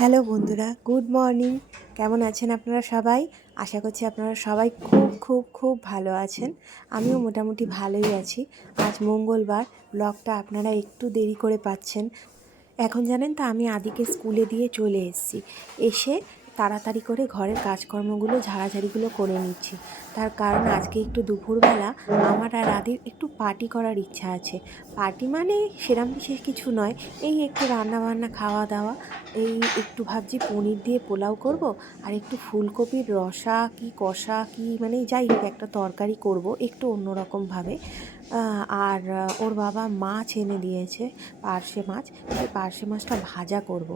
Hello বন্ধুরা, good morning. কেমন আছেন আপনারা সবাই? আশা করছি আপনারা সবাই খুব খুব খুব ভালো আছেন। আমিও মোটামুটি ভালোই আছি। আজ মঙ্গলবার, ব্লগটা আপনারা একটু দেরি করে পাচ্ছেন। এখন জানেন তো, আমি আদিকে স্কুলে দিয়ে চলে এসেছি। এসে তাড়াতাড়ি করে ঘরের কাজকর্মগুলো, ঝাড়াঝাড়িগুলো করে নিচ্ছি। তার কারণ আজকে একটু দুপুরবেলা আমার আর আদির একটু পার্টি করার ইচ্ছা আছে। পার্টি মানে সেরম বিশেষ কিছু নয়, এই একটু রান্না বান্না খাওয়া দাওয়া এই একটু ভাবছি পনির দিয়ে পোলাও করব আর একটু ফুলকপির রসা, কি কষা, কি মানে যাই হোক একটা তরকারি করব একটু অন্যরকমভাবে। আর ওর বাবা মাছ এনে দিয়েছে, পার্শে মাছ। সেই পার্শে মাছটা ভাজা করব।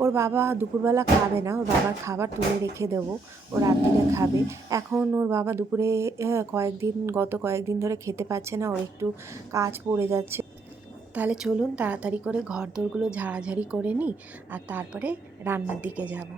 ওর বাবা দুপুরবেলা খাবে না, ওর বাবার খাবার তুলে রেখে দেবো। ও রাত্রিরে খাবে। এখন ওর বাবা দুপুরে কয়েকদিন, গত কয়েকদিন ধরে খেতে পাচ্ছে না ওর একটু কাজ পড়ে যাচ্ছে। তাহলে চলুন, তাড়াতাড়ি করে ঘর দোরগুলো ঝাড়াঝাড়ি করে নিই, আর তারপরে রান্নার দিকে যাব।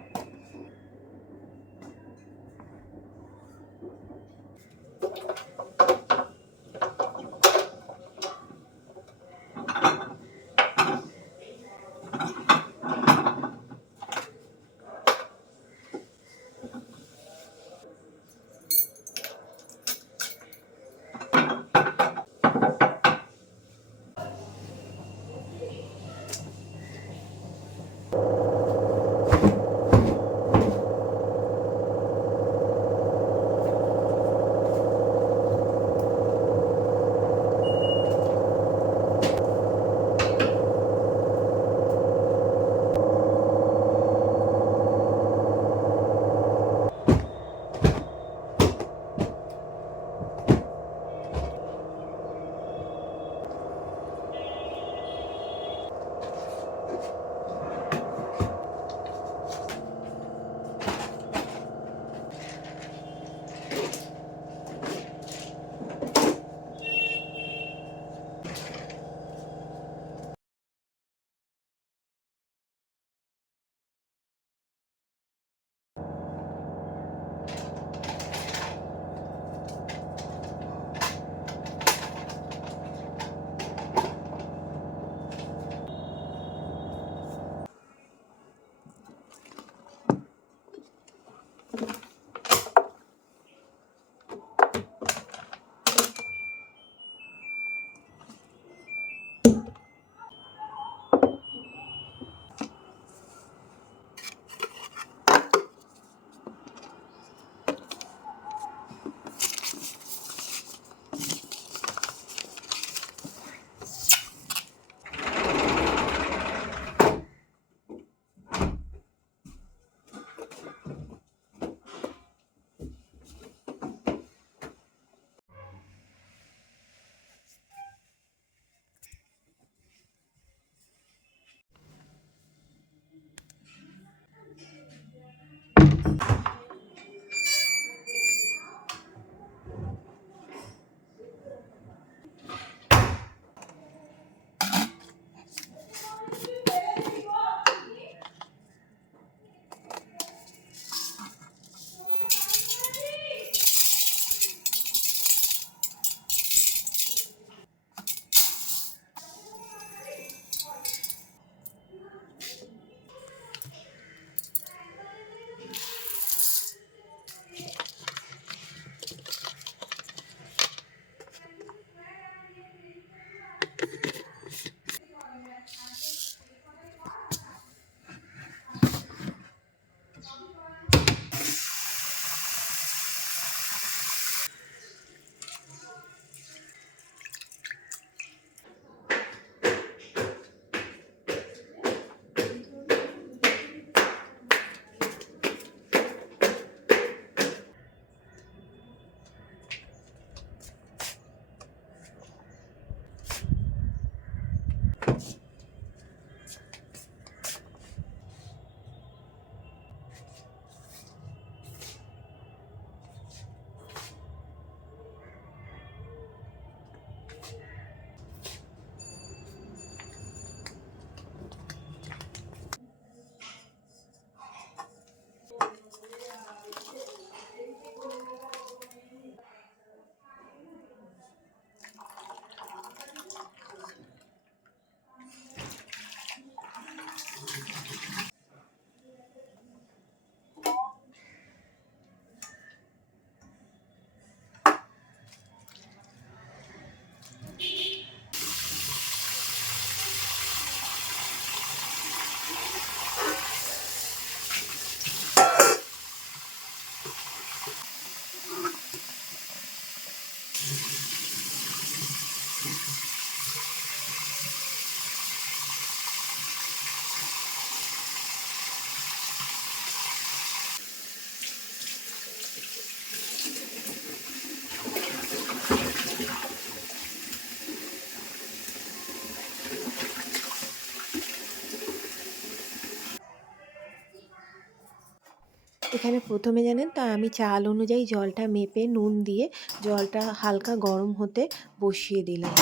এখানে প্রথমে জানেন তো আমি চাল অনুযায়ী জলটা মেপে নুন দিয়ে জলটা হালকা গরম হতে বসিয়ে দিলাম।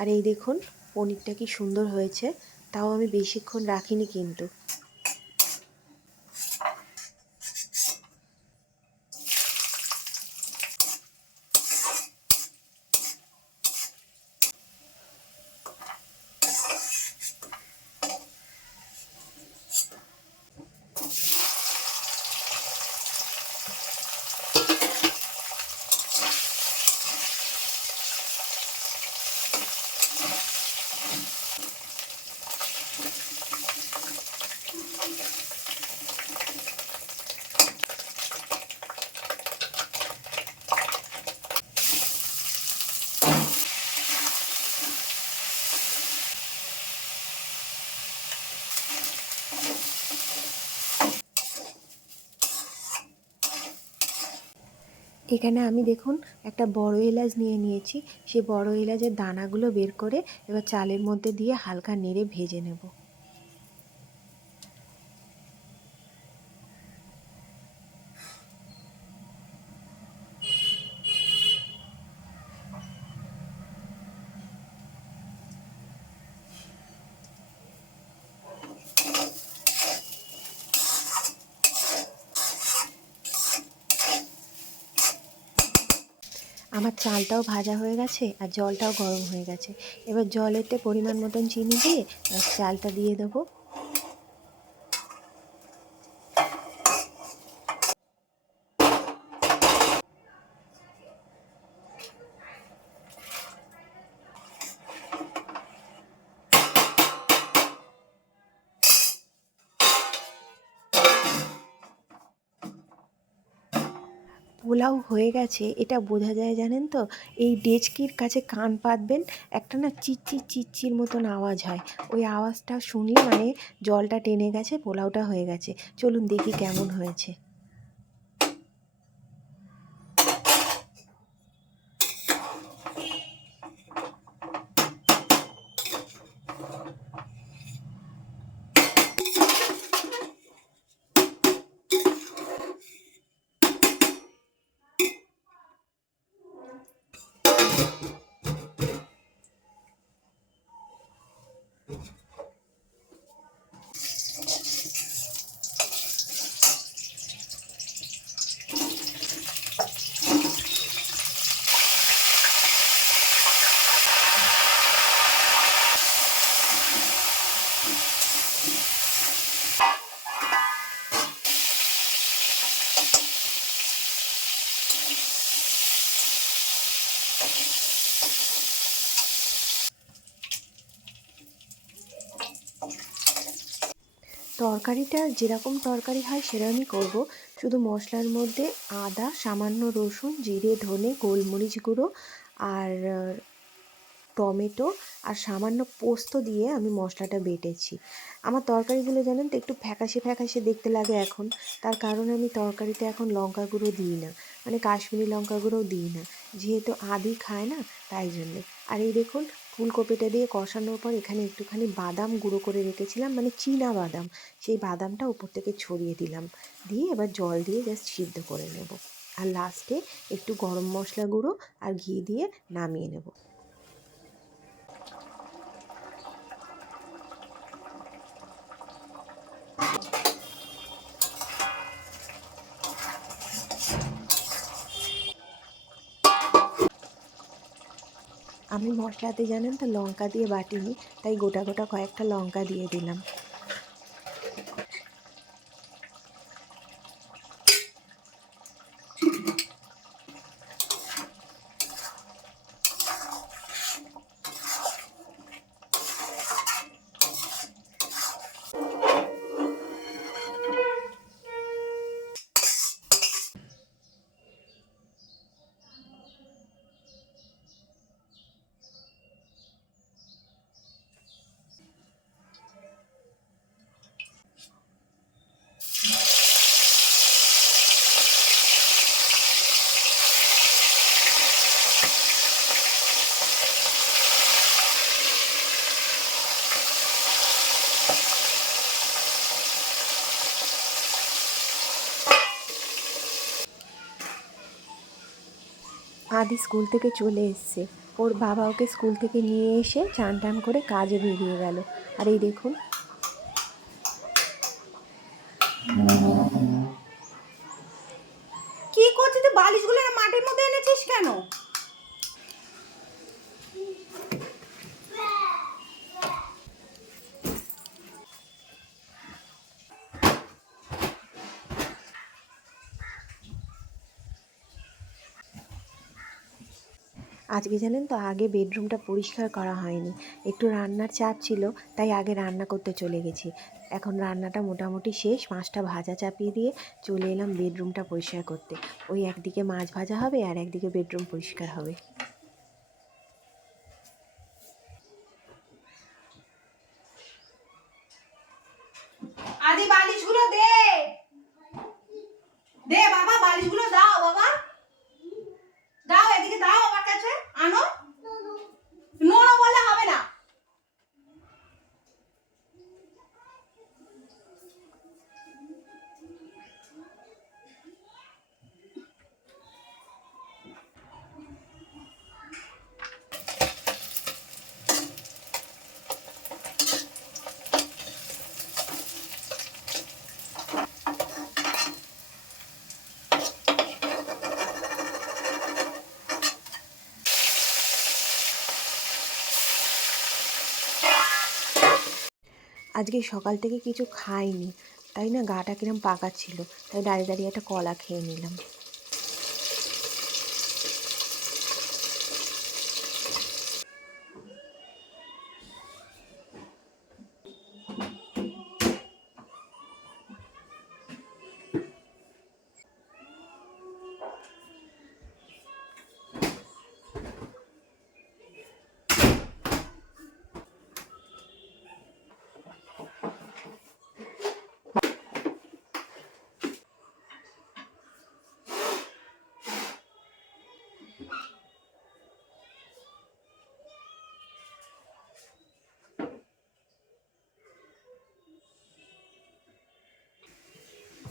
আর এই দেখুন, পনিরটা কি সুন্দর হয়েছে, তাও আমি বেশিক্ষণ রাখিনি কিন্তু। এখানে আমি দেখুন একটা বড় এলাচ নিয়ে নিয়েছি। সেই বড় এলাচের দানাগুলো বের করে এবার চালের মধ্যে দিয়ে হালকা নেড়ে ভেজে নেব আমার চালটাও ভাজা হয়ে গেছে আর জলটাও গরম হয়ে গেছে। এবার জলেতে পরিমাণ মতন চিনি দিয়ে চালটা দিয়ে দেবো। হয়ে গেছে, এটা বোঝা যায় জানেন তো? এই ডেচকির কাছে কান পাতবেন, একটা না চিচির চিচির মতন আওয়াজ হয়। ওই আওয়াজটা শুনলে মানে জলটা টেনে গেছে, পোলাওটা হয়ে গেছে। চলুন দেখি কেমন হয়েছে। তরকারিটা যেরকম তরকারি হয় সেরকমই করব। শুধু মশলার মধ্যে আদা, সামান্য রসুন, জিরে, ধনে, গোলমরিচ গুঁড়ো আর টমেটো আর সামান্য পোস্ত দিয়ে আমি মশলাটা বেটেছি। আমার তরকারিগুলো জানেন তো একটু ফ্যাকাশে ফ্যাকাশে দেখতে লাগে এখন। তার কারণে আমি তরকারিতে এখন লঙ্কা গুঁড়ো দিই না। মানে কাশ্মীরি লঙ্কা গুঁড়োও দিই না। যেহেতু আদি খায় না, তাই জন্যে। আর এই দেখুন ফুলকপিটা দিয়ে কষানোর পর এখানে একটুখানি বাদাম গুঁড়ো করে রেখেছিলাম মানে চীনা বাদাম। সেই বাদামটা উপর থেকে ছড়িয়ে দিলাম। দিয়ে এবার জল দিয়ে জাস্ট সিদ্ধ করে নেব। আর লাস্টে একটু গরম মশলা গুঁড়ো আর ঘি দিয়ে নামিয়ে নেব। আমি মশলাতে জানেন তো লঙ্কা দিয়ে বাটিনি তাই গোটা গোটা কয়েকটা লঙ্কা দিয়ে দিলাম। আদি স্কুল থেকে চলে এসছে। ওর বাবা ওকে স্কুল থেকে নিয়ে এসে চান টান করে কাজে বেরিয়ে গেল। আর এই দেখুন কি করছিস তুই বালিশগুলো না মাটির মধ্যে এনেছিস কেন আজকে জানেন তো, আগে বেডরুমটা পরিষ্কার করা হয়নি। একটু রান্নার চাপ ছিল, তাই আগে রান্না করতে চলে গেছি। এখন রান্নাটা মোটামুটি শেষ, মাছটা ভাজা চাপিয়ে দিয়ে চলে এলাম বেডরুমটা পরিষ্কার করতে। ওই একদিকে মাছ ভাজা হবে আর একদিকে বেডরুম পরিষ্কার হবে। আদি, বালিশগুলো দে! দে বাবা, বালিশগুলো দাও বাবা। দাও, এদিকে দাও। কাছে? আনো? নোনো। বললে আজকে সকাল থেকে কিছু খাইনি। তাই না গাটা কিরম পাকা ছিল তাই দাঁড়িয়ে দাঁড়িয়ে একটা কলা খেয়ে নিলাম।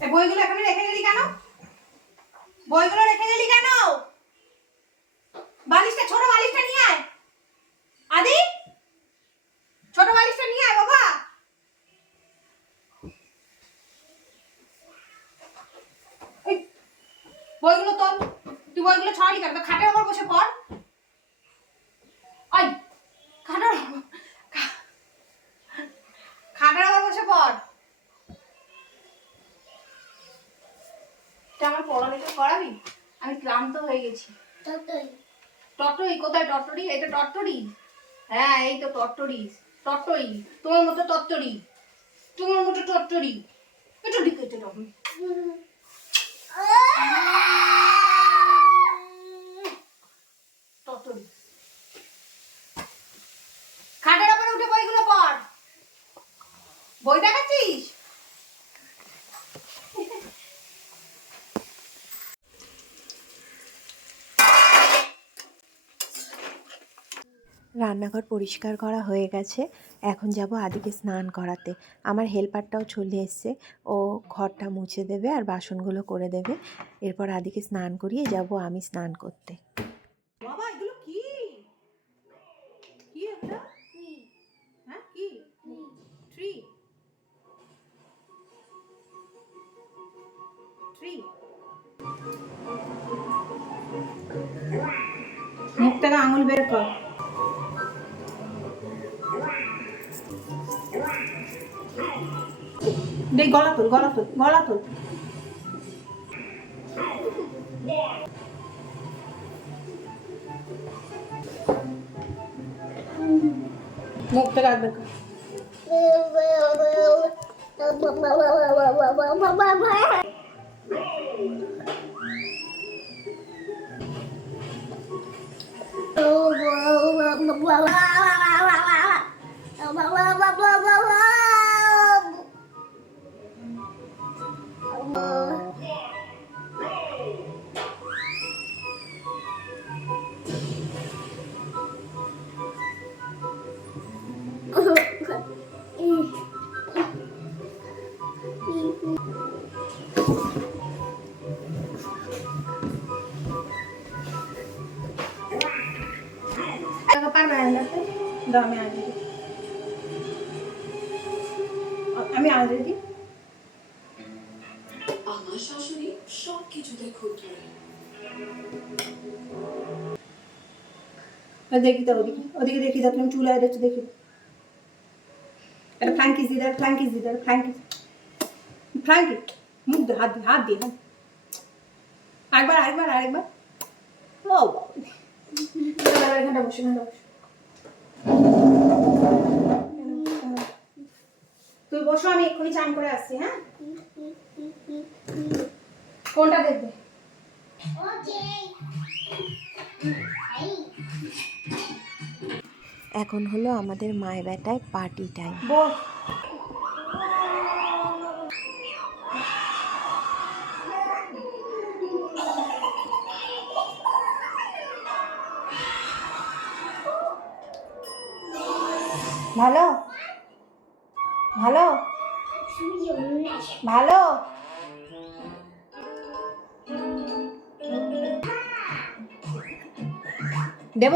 বইগুলো এখানে রেখে গেলি কেন? বইগুলো রেখে গেলি কেন? বালিশটা, ছোট বালিশটা নিয়ে আয়। আদি, ছোট বালিশটা নিয়ে আয় বাবা। বইগুলো তোল। তুই বইগুলো ছড়ালি কেন? তো খাটের উপর বসে পড় আই খাটের উপর- খা- খাটের উপর বসে পড় এটা আমার পড়ালেখা করাবি আমি ক্লান্ত হয়ে গেছি টটরি কোথায় টটরি এটা টটরি হ্যাঁ এই তো টটরি টটরি তোমার মতো টটরি তোমার মতো টটরি এটা দিকে এটা টটরি টটরি খাটের উপরে উঠে বইগুলো পড়। বই দেখাচ্ছিস রান্নাঘর পরিষ্কার করা হয়ে গেছে। এখন যাব আদিকে স্নান করাতে। আমার হেল্পারটাও চলে এসছে। ও ঘরটা মুছে দেবে আর বাসনগুলো করে দেবে। এরপর আদিকে স্নান করিয়ে যাব আমি স্নান করতে। বাবা, এগুলো কি? কি হ্যাঁ আঙুল বের কর। Dey গলা তুল গলা তুল গলা তুল মুখটা রাখবে Blah blah blah blah blah blah blah blah blah blah blah blah দেখি তো ওদিকে ওদিকে দেখি তো তুমি চুলায় দেখছ দেখি। দিয়ে দাও ফ্র্যাঙ্কিস দিয়ে দাও ফ্র্যাঙ্কিস। ফ্র্যাঙ্কি, মুখ দিয়ে, হাত দিয়ে হাত দিয়ে হাত আরেকবার আরেকবার আরেকবার। ও বাবা। এখানটা বসে, এখানটা তুই বসো, আমি এক্ষুনি চান করে আসছি হ্যাঁ? কোনটা দেখবে? এখন হলো আমাদের মায়ের বেটায় পার্টি টাইম ভালো? ভালো? ভালো? দেব?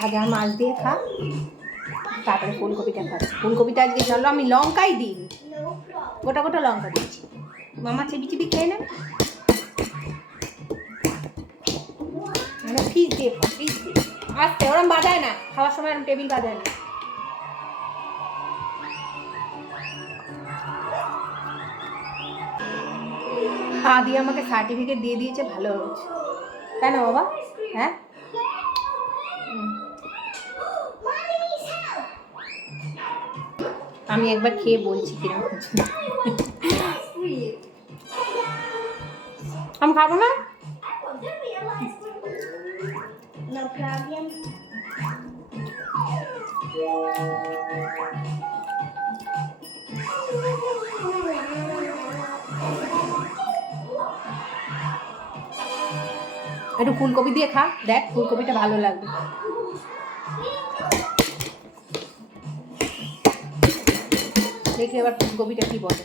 ভাজা মাছ দিয়ে খা। তারপরে ফুলকপিটা খা। ফুলকপিটা আজকে চলো আমি লঙ্কাই দিই। গোটা গোটা লঙ্কা দিচ্ছি। মামা চিবি চিবি খেয়ে নেবে? মানে ফিস দিয়ে ফিস দিয়ে। আস্তে, ওরম বাজায় না। খাওয়ার সময় ওরম টেবিল বাজায় না। আদি আমাকে সার্টিফিকেট দিয়ে দিয়েছে, ভালো হয়েছে। কেন বাবা? হ্যাঁ? আমি একবার খেয়ে বলছি কীরকম আমি খাব না? একটু ফুলকপি দিয়ে খা। দেখ, ফুলকপিটা ভালো লাগবে। দেখি এবার ফুলকপিটা কি বলে?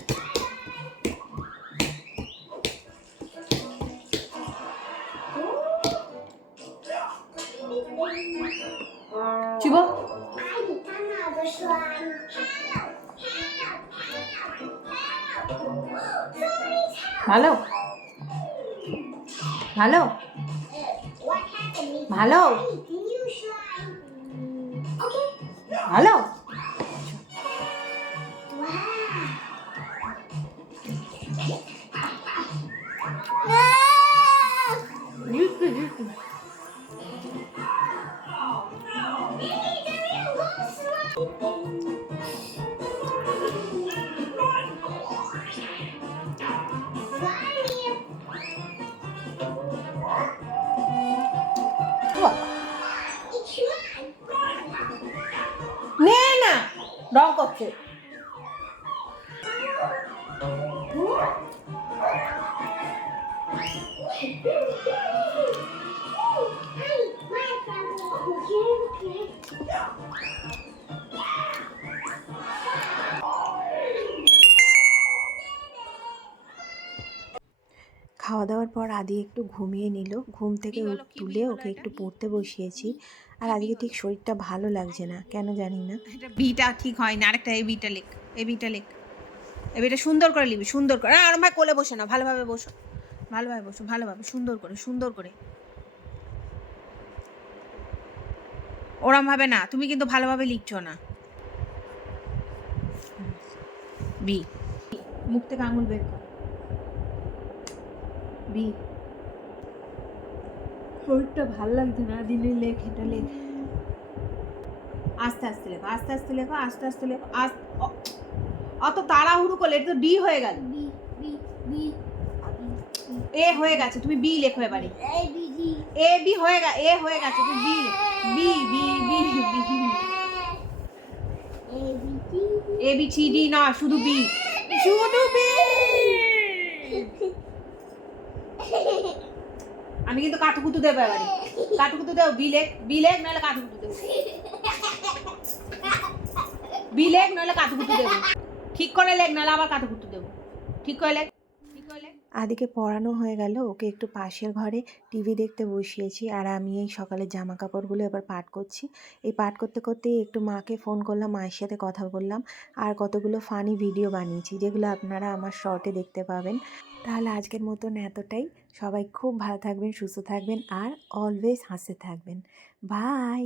ভালো? ভালো? ভালো? ভালো? রং করছে। খাওয়া দাওয়ার পর আদি একটু ঘুমিয়ে নিল। ঘুম থেকে তুলে ওকে একটু পড়তে বসিয়েছি। আর আজকে ঠিক শরীরটা ভালো লাগছে না, কেন জানি না। এটা বিটা ঠিক হয় না আরেকটা এই বিটা লেখ এই বিটা লেখ এই বিটা সুন্দর করে লিখবি সুন্দর করে। আর ভাই কোলে বসে না ভালোভাবে বসো ভালোভাবে বসো, ভালোভাবে, সুন্দর করে সুন্দর করে। ওরম ভাবে না, তুমি কিন্তু ভালোভাবে লিখছো না। বি, মুখ থেকে আঙুল বের কর। বি শরীরটা ভালো লাগছে না দিনে লেখ এটা লেখ। আস্তে আস্তে লেখো আস্তে আস্তে লেখো আস্তে আস্তে লেখো আস্তে অত তাড়াহুড়ো করলে এটা তো ডি হয়ে গেল। এ হয়ে গেছে তুমি বি লেখো এবারে। এ বি হয়ে গেছে এ হয়ে গেছে তুমি B B B B B A B C D না শুধু বি। শুধু বি আমি কিন্তু কাঠুকুতু দেবো এবারে। কাঠুকুতু দেবো বিলেক বিলেক নাহলে কাঠুকুতু দেবো। বিলেক নাহলে কাঠুকুতু দেবো। ঠিক করে লেখ নাহলে আবার কাঠুকুতু দেবো। ঠিক করে লেখ। আদিকে পড়ানো হয়ে গেল। ওকে একটু পাশের ঘরে টিভি দেখতে বসিয়েছি আর আমি এই সকালে জামা কাপড়গুলো এবার পাট করছি। এই পাট করতে করতেই একটু মাকে ফোন করলাম, মায়ের সাথে কথা বললাম আর কতগুলো ফানি ভিডিও বানিয়েছি, যেগুলো আপনারা আমার শর্টে দেখতে পাবেন। তাহলে আজকের মতন এতটাই। সবাই খুব ভালো থাকবেন, সুস্থ থাকবেন আর অলওয়েজ হাসতে থাকবেন। বাই